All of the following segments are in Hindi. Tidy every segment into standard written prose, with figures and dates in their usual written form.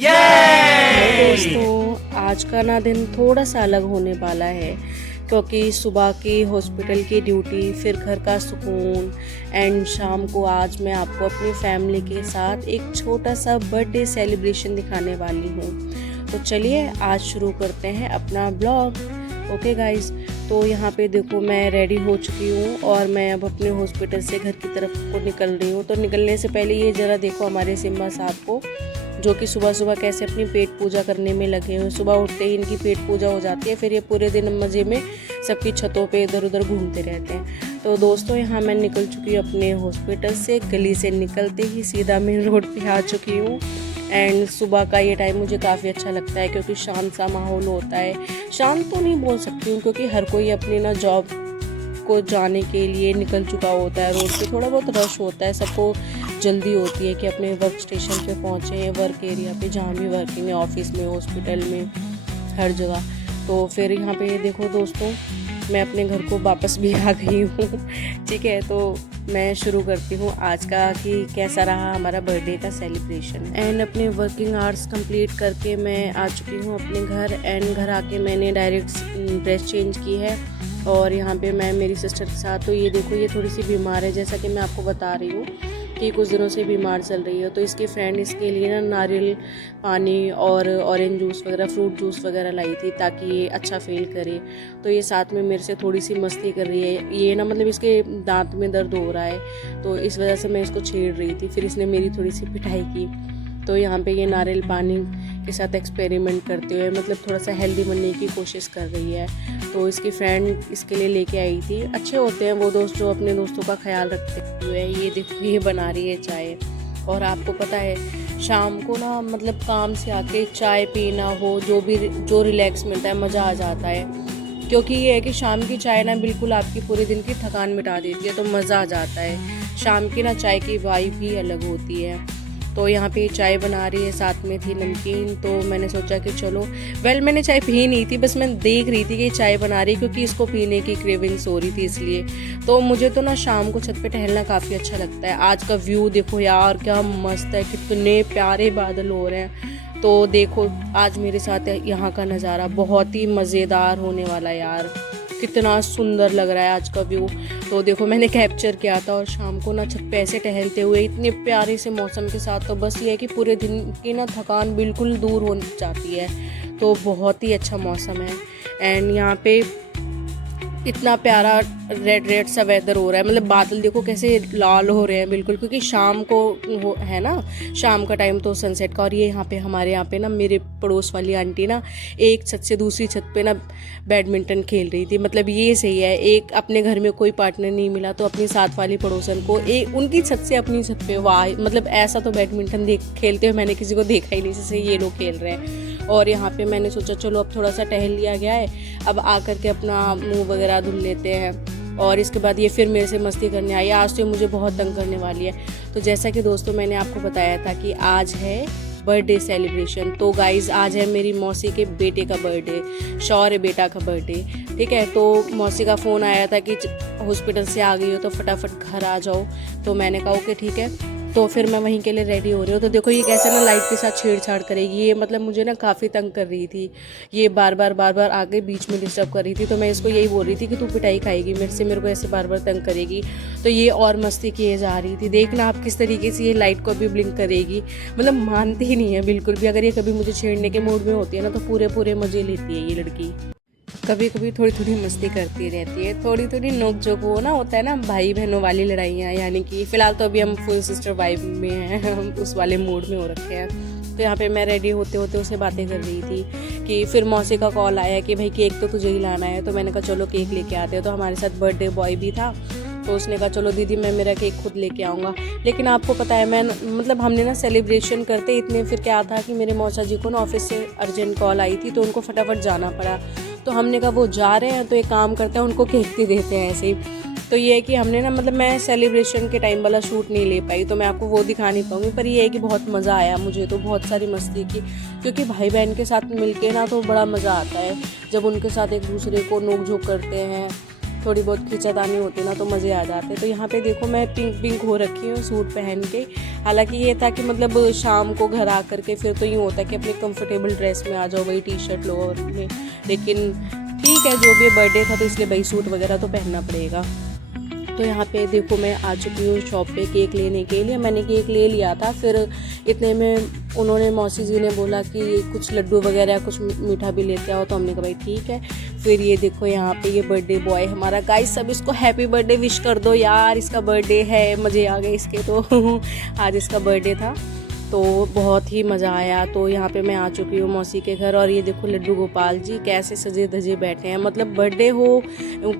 हेलो दोस्तों, आज का ना दिन थोड़ा सा अलग होने वाला है क्योंकि सुबह की हॉस्पिटल की ड्यूटी, फिर घर का सुकून एंड शाम को आज मैं आपको अपनी फैमिली के साथ एक छोटा सा बर्थडे सेलिब्रेशन दिखाने वाली हूँ। तो चलिए आज शुरू करते हैं अपना ब्लॉग। ओके गाइस, तो यहाँ पे देखो मैं रेडी हो चुकी हूँ और मैं अब अपने हॉस्पिटल से घर की तरफ को निकल रही हूँ। तो निकलने से पहले ये ज़रा देखो हमारे सिम्बा साहब को, जो कि सुबह सुबह कैसे अपनी पेट पूजा करने में लगे हुए। सुबह उठते ही इनकी पेट पूजा हो जाती है, फिर ये पूरे दिन मज़े में सबकी छतों पे इधर उधर घूमते रहते हैं। तो दोस्तों यहाँ मैं निकल चुकी हूँ अपने हॉस्पिटल से। गली से निकलते ही सीधा मेन रोड पे आ चुकी हूँ। एंड सुबह का ये टाइम मुझे काफ़ी अच्छा लगता है क्योंकि शांत सा माहौल होता है। शांत तो नहीं बोल सकती हूँ क्योंकि हर कोई अपनी ना जॉब को जाने के लिए निकल चुका होता है। रोड पे थोड़ा बहुत रश होता है, सबको जल्दी होती है कि अपने वर्क स्टेशन पे पहुँचें, वर्क एरिया पे जहाँ भी वर्किंग है, ऑफिस में, हॉस्पिटल में, हर जगह। तो फिर यहाँ पे देखो दोस्तों, मैं अपने घर को वापस भी आ गई हूँ। ठीक है, तो मैं शुरू करती हूँ आज का कि कैसा रहा हमारा बर्थडे का सेलिब्रेशन। एंड अपने वर्किंग आवर्स कंप्लीट करके मैं आ चुकी हूँ अपने घर। एंड घर आके मैंने डायरेक्ट ड्रेस चेंज की है और यहाँ पे मैं मेरी सिस्टर के साथ। तो ये देखो, ये थोड़ी सी बीमार है, जैसा कि मैं आपको बता रही हूँ कि कुछ दिनों से बीमार चल रही है। तो इसकी फ्रेंड इसके लिए ना नारियल पानी और ऑरेंज जूस वगैरह, फ्रूट जूस वगैरह लाई थी ताकि ये अच्छा फील करे। तो ये साथ में मेरे से थोड़ी सी मस्ती कर रही है। ये ना मतलब इसके दांत में दर्द हो रहा है, तो इस वजह से मैं इसको छेड़ रही थी। फिर इसने मेरी थोड़ी सी पिटाई की। तो यहाँ पे ये नारियल पानी के साथ एक्सपेरिमेंट करते हुए मतलब थोड़ा सा हेल्दी बनने की कोशिश कर रही है। तो इसकी फ्रेंड इसके लिए लेके आई थी। अच्छे होते हैं वो दोस्त जो अपने दोस्तों का ख्याल रखते हुए। ये देखो, ये बना रही है चाय। और आपको पता है शाम को ना मतलब काम से आके चाय पीना हो, जो रिलैक्स मिलता है, मज़ा आ जाता है। क्योंकि ये है कि शाम की चाय ना बिल्कुल आपकी पूरे दिन की थकान मिटा देती है, तो मज़ा आ जाता है। शाम की ना चाय की वाइब भी अलग होती है। तो यहाँ पे चाय बना रही है, साथ में थी नमकीन। तो मैंने सोचा कि चलो, मैंने चाय पी नहीं थी, बस मैं देख रही थी कि चाय बना रही क्योंकि इसको पीने की क्रेविंग्स हो रही थी इसलिए। तो मुझे तो ना शाम को छत पे टहलना काफ़ी अच्छा लगता है। आज का व्यू देखो यार, क्या मस्त है, कितने प्यारे बादल हो रहे हैं। तो देखो आज मेरे साथ यहाँ का नज़ारा बहुत ही मज़ेदार होने वाला है यार, कितना सुंदर लग रहा है आज का व्यू। तो देखो मैंने कैप्चर किया था। और शाम को ना छत पे ऐसे टहलते हुए इतने प्यारे से मौसम के साथ, तो बस ये है कि पूरे दिन की ना थकान बिल्कुल दूर हो जाती है। तो बहुत ही अच्छा मौसम है। एंड यहाँ पे इतना प्यारा रेड सा वेदर हो रहा है, मतलब बादल देखो कैसे लाल हो रहे हैं बिल्कुल, क्योंकि शाम को है ना, शाम का टाइम तो सनसेट का। और ये यहाँ पे हमारे यहाँ पे ना मेरे पड़ोस वाली आंटी ना एक छत से दूसरी छत पे ना बैडमिंटन खेल रही थी। मतलब ये सही है, एक अपने घर में कोई पार्टनर नहीं मिला तो अपनी साथ वाली पड़ोसन को एक उनकी छत से अपनी छत पे, वाह, मतलब ऐसा तो बैडमिंटन खेलते हुए मैंने किसी को देखा ही नहीं जैसे ये लोग खेल रहे हैं। और यहाँ पे मैंने सोचा चलो अब थोड़ा सा टहल लिया गया है, अब आकर के अपना मुंह वगैरह धुल लेते हैं। और इसके बाद ये फिर मेरे से मस्ती करने आई। आज तो मुझे बहुत तंग करने वाली है। तो जैसा कि दोस्तों मैंने आपको बताया था कि आज है बर्थडे सेलिब्रेशन। तो गाइज आज है मेरी मौसी के बेटे का बर्थडे, शौर्य बेटा का बर्थडे। ठीक है, तो मौसी का फ़ोन आया था कि हॉस्पिटल से आ गई हो तो फटाफट घर आ जाओ। तो मैंने कहा ओके ठीक है। तो फिर मैं वहीं के लिए रेडी हो रही हूँ। तो देखो ये कैसे ना लाइट के साथ छेड़छाड़ करेगी। ये मतलब मुझे ना काफ़ी तंग कर रही थी। ये बार बार आके बीच में डिस्टर्ब कर रही थी। तो मैं इसको यही बोल रही थी कि तू पिटाई खाएगी मेरे से, मेरे को ऐसे बार तंग करेगी। तो ये और मस्ती किए जा रही थी। देखना आप किस तरीके से ये लाइट को भी ब्लिंक करेगी, मतलब मानती ही नहीं है बिल्कुल भी। अगर ये कभी मुझे छेड़ने के मूड में होती है ना तो पूरे मज़े लेती है ये लड़की। कभी कभी थोड़ी मस्ती करती रहती है, थोड़ी नोक झोंक, वो ना होता है ना भाई बहनों वाली लड़ाइयाँ। यानी कि फ़िलहाल तो अभी हम फुल सिस्टर वाइब में हैं, हम उस वाले मूड में हो रखे हैं। तो यहाँ पे मैं रेडी होते उससे बातें कर रही थी कि फिर मौसी का कॉल आया कि भाई केक तो तुझे ही लाना है। तो मैंने कहा चलो केक लेके आते हैं। तो हमारे साथ बर्थडे बॉय भी था, तो उसने कहा चलो दीदी मैं मेरा केक खुद लेके आऊँगा। लेकिन आपको पता है मैं मतलब हमने ना सेलिब्रेशन करते इतने, फिर क्या था कि मेरे मौसा जी को ना ऑफिस से अर्जेंट कॉल आई थी तो उनको फटाफट जाना पड़ा। तो हमने कहा वो जा रहे हैं तो एक काम करते हैं उनको केक दे देते हैं ऐसे ही। तो ये है कि हमने ना मतलब मैं सेलिब्रेशन के टाइम वाला शूट नहीं ले पाई, तो मैं आपको वो दिखा नहीं पाऊँगी। पर ये है कि बहुत मज़ा आया मुझे, तो बहुत सारी मस्ती की, क्योंकि भाई बहन के साथ मिलके ना तो बड़ा मज़ा आता है जब उनके साथ एक दूसरे को नोक झोंक करते हैं। थोड़ी बहुत खींचातानी होती ना तो मज़े आ जाते। तो यहाँ पे देखो मैं पिंक हो रखी हूँ सूट पहन के। हालांकि ये था कि मतलब शाम को घर आ कर के फिर तो यूँ होता है कि अपने कंफर्टेबल ड्रेस में आ जाओ, वही टी शर्ट लोअर में, लेकिन ठीक है जो भी बर्थडे था तो इसलिए भाई सूट वगैरह तो पहनना पड़ेगा। तो यहाँ पे देखो मैं आ चुकी हूँ शॉप पे केक लेने के लिए। मैंने केक ले लिया था, फिर इतने में उन्होंने मौसी जी ने बोला कि कुछ लड्डू वगैरह कुछ मीठा भी लेते आओ, तो हमने कहा भाई ठीक है। फिर ये देखो यहाँ पे ये बर्थडे बॉय हमारा, गाइस सब इसको हैप्पी बर्थडे विश कर दो यार, इसका बर्थडे है, मज़े आ गए इसके तो आज इसका बर्थडे था तो बहुत ही मज़ा आया। तो यहाँ पे मैं आ चुकी हूँ मौसी के घर, और ये देखो लड्डू गोपाल जी कैसे सजे धजे बैठे हैं। मतलब बर्थडे हो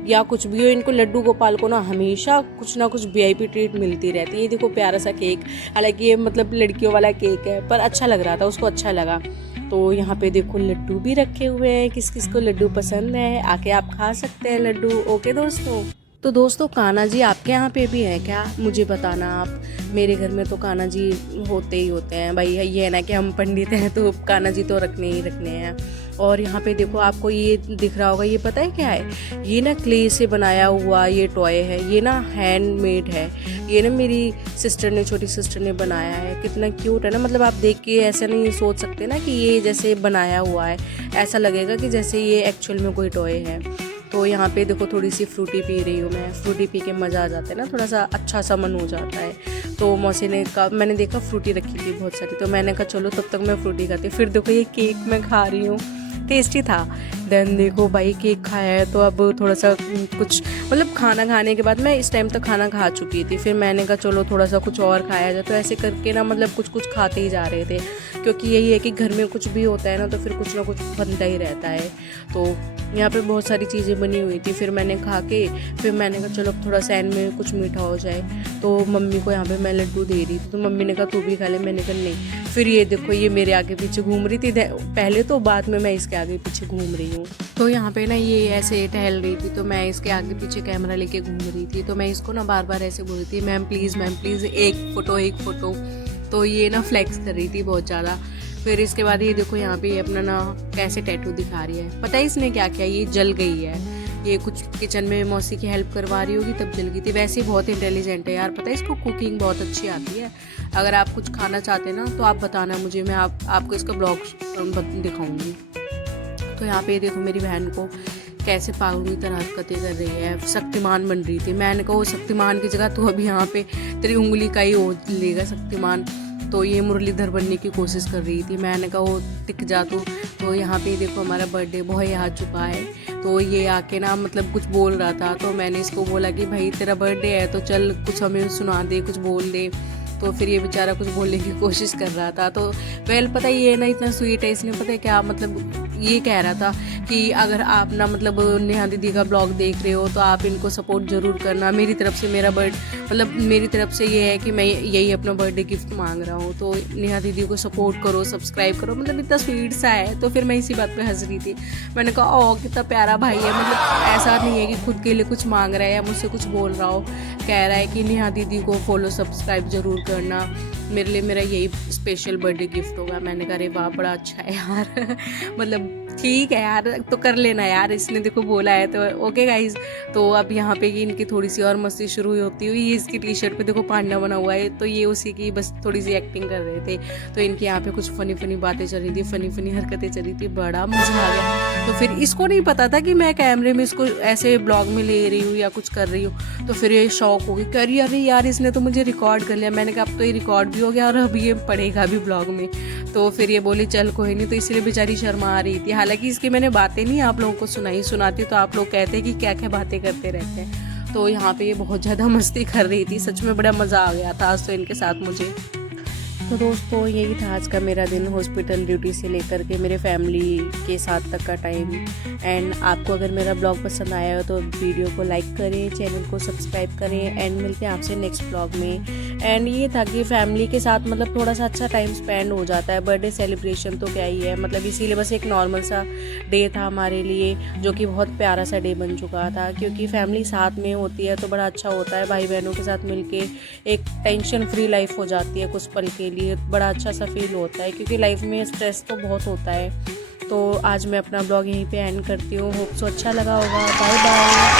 या कुछ भी हो, इनको लड्डू गोपाल को ना हमेशा कुछ ना कुछ VIP ट्रीट मिलती रहती है। ये देखो प्यारा सा केक, हालांकि ये मतलब लड़कियों वाला केक है पर अच्छा लग रहा था, उसको अच्छा लगा। तो यहाँ पे देखो लड्डू भी रखे हुए हैं, किस किस को लड्डू पसंद है आके आप खा सकते हैं लड्डू। ओके दोस्तों, तो दोस्तों कान्हा जी आपके यहाँ पे भी है क्या, मुझे बताना आप। मेरे घर में तो कान्हा जी होते ही होते हैं भाई, ये है ना कि हम पंडित हैं तो कान्हा जी तो रखने ही रखने हैं। और यहाँ पे देखो आपको ये दिख रहा होगा, ये पता है क्या है, ये ना क्ले से बनाया हुआ ये टॉय है, ये ना हैंडमेड है। ये ना मेरी सिस्टर ने, छोटी सिस्टर ने बनाया है। कितना क्यूट है ना, मतलब आप देख के ऐसा नहीं सोच सकते ना कि ये जैसे बनाया हुआ है, ऐसा लगेगा कि जैसे ये एक्चुअल में कोई टॉय है। तो यहाँ पे देखो थोड़ी सी फ्रूटी पी रही हूँ मैं, फ्रूटी पी के मज़ा आ जाता है ना, थोड़ा सा अच्छा सा मन हो जाता है। तो मौसी ने कहा, मैंने देखा फ्रूटी रखी थी बहुत सारी, तो मैंने कहा चलो तब तक मैं फ्रूटी खाती। फिर देखो ये केक मैं खा रही हूँ, टेस्टी था। देन देखो भाई केक खाया है तो अब थोड़ा सा कुछ मतलब खाना खाने के बाद मैं इस टाइम तक खाना खा चुकी थी, फिर मैंने कहा चलो थोड़ा सा कुछ और खाया जाए। तो ऐसे करके ना मतलब कुछ कुछ खाते ही जा रहे थे, क्योंकि यही है कि घर में कुछ भी होता है ना तो फिर कुछ ना कुछ बनता ही रहता है। तो यहाँ पे बहुत सारी चीज़ें बनी हुई थी, फिर मैंने खा के फिर मैंने कहा चलो थोड़ा सा एंड में कुछ मीठा हो जाए। तो मम्मी को यहाँ पे मैं लड्डू दे रही थी, तो मम्मी ने कहा तू भी खा ले, मैंने कहा नहीं। फिर ये देखो ये मेरे आगे पीछे घूम रही थी पहले, तो बाद में मैं इसके आगे पीछे घूम रही हूँ। तो यहाँ पे ना ये ऐसे टहल रही थी, तो मैं इसके आगे पीछे कैमरा लेके घूम रही थी। तो मैं इसको ना बार बार ऐसे बोल रही थी मैम प्लीज़ एक फ़ोटो। तो ये ना फ्लेक्स कर रही थी बहुत ज़्यादा। फिर इसके बाद ये देखो यहाँ पे ये अपना ना कैसे टैटू दिखा रही है। पता है इसने क्या किया, ये जल गई है, ये कुछ किचन में मौसी की हेल्प करवा रही होगी तब जल गई थी। वैसे ही बहुत इंटेलिजेंट है यार, पता है इसको कुकिंग बहुत अच्छी आती है। अगर आप कुछ खाना चाहते हैं ना तो आप बताना मुझे, मैं आपको इसका ब्लॉग दिखाऊंगी। तो यहाँ पे देखो मेरी बहन को कैसे पागल की तरह हरकतें कर रही है, शक्तिमान बन रही थी। मैंने कहा वो शक्तिमान की जगह तो अभी यहाँ पे तेरी उंगली का ही हो लेगा शक्तिमान। तो ये मुरलीधर बनने की कोशिश कर रही थी, मैंने कहा वो टिक जा तू। तो यहाँ पे देखो हमारा बर्थडे बॉय आ चुका है, तो ये आके ना मतलब कुछ बोल रहा था, तो मैंने इसको बोला कि भाई तेरा बर्थडे है तो चल कुछ हमें सुना दे, कुछ बोल दे। तो फिर ये बेचारा कुछ बोलने की कोशिश कर रहा था। तो पता ही ये ना इतना स्वीट है, इसने पता है क्या मतलब ये कह रहा था कि अगर आप ना मतलब नेहा दीदी का ब्लॉग देख रहे हो तो आप इनको सपोर्ट ज़रूर करना। मेरी तरफ से मेरी तरफ से ये है कि मैं यही अपना बर्थडे गिफ्ट मांग रहा हूँ, तो नेहा दीदी को सपोर्ट करो, सब्सक्राइब करो। मतलब इतना स्वीट सा है। तो फिर मैं इसी बात पे हंस रही थी। मैंने कहा ओ कितना प्यारा भाई है, मतलब ऐसा नहीं है कि खुद के लिए कुछ मांग रहा है या मुझसे कुछ बोल रहा हो, कह रहा है कि नेहा दीदी को फॉलो सब्सक्राइब ज़रूर करना, मेरे लिए मेरा यही स्पेशल बर्थडे गिफ्ट होगा। मैंने कहा अरे वाह बड़ा अच्छा है यार मतलब ठीक है यार, तो कर लेना यार, इसने देखो बोला है तो ओके गाइज। तो अब यहाँ पे ये इनकी थोड़ी सी और मस्ती शुरू होती हुई, ये इसकी टी शर्ट पे देखो पांडा बना हुआ है, तो ये उसी की बस थोड़ी सी एक्टिंग कर रहे थे। तो इनकी यहाँ पे कुछ फनी बातें चल रही थी, फनी हरकतें चल रही थी, बड़ा मजा आ गया। तो फिर इसको नहीं पता था कि मैं कैमरे में इसको ऐसे ब्लॉग में ले रही हूँ या कुछ कर रही हूँ। तो फिर ये शौक हो गई, करी अरे यार इसने तो मुझे रिकॉर्ड कर लिया। मैंने कहा अब तो ये रिकॉर्ड भी हो गया और अभी ये पड़ेगा भी ब्लॉग में। तो फिर ये बोली चल कोई नहीं, तो इसलिए बेचारी शर्मा आ रही थी। हालांकि इसकी मैंने बातें नहीं आप लोगों को सुनाती तो आप लोग कहते कि क्या क्या बातें करते रहते हैं। तो यहाँ पे ये बहुत ज़्यादा मस्ती कर रही थी, सच में बड़ा मज़ा आ गया था आज तो इनके साथ मुझे। तो दोस्तों यही था आज का मेरा दिन, हॉस्पिटल ड्यूटी से लेकर के मेरे फैमिली के साथ तक का टाइम। एंड आपको अगर मेरा ब्लॉग पसंद आया हो तो वीडियो को लाइक करें, चैनल को सब्सक्राइब करें। एंड मिलते हैं आपसे नेक्स्ट ब्लॉग में। एंड ये था कि फैमिली के साथ मतलब थोड़ा सा अच्छा टाइम स्पेंड हो जाता है। बर्थडे सेलिब्रेशन तो क्या ही है, मतलब इसीलिए बस एक नॉर्मल सा डे था हमारे लिए, जो कि बहुत प्यारा सा डे बन चुका था। क्योंकि फैमिली साथ में होती है तो बड़ा अच्छा होता है, भाई बहनों के साथ मिलके एक टेंशन फ्री लाइफ हो जाती है कुछ पल के लिए, बड़ा अच्छा सा फील होता है। क्योंकि लाइफ में स्ट्रेस तो बहुत होता है। तो आज मैं अपना ब्लॉग यहीं पे एंड करती हूँ। होप सो अच्छा लगा होगा। Bye bye.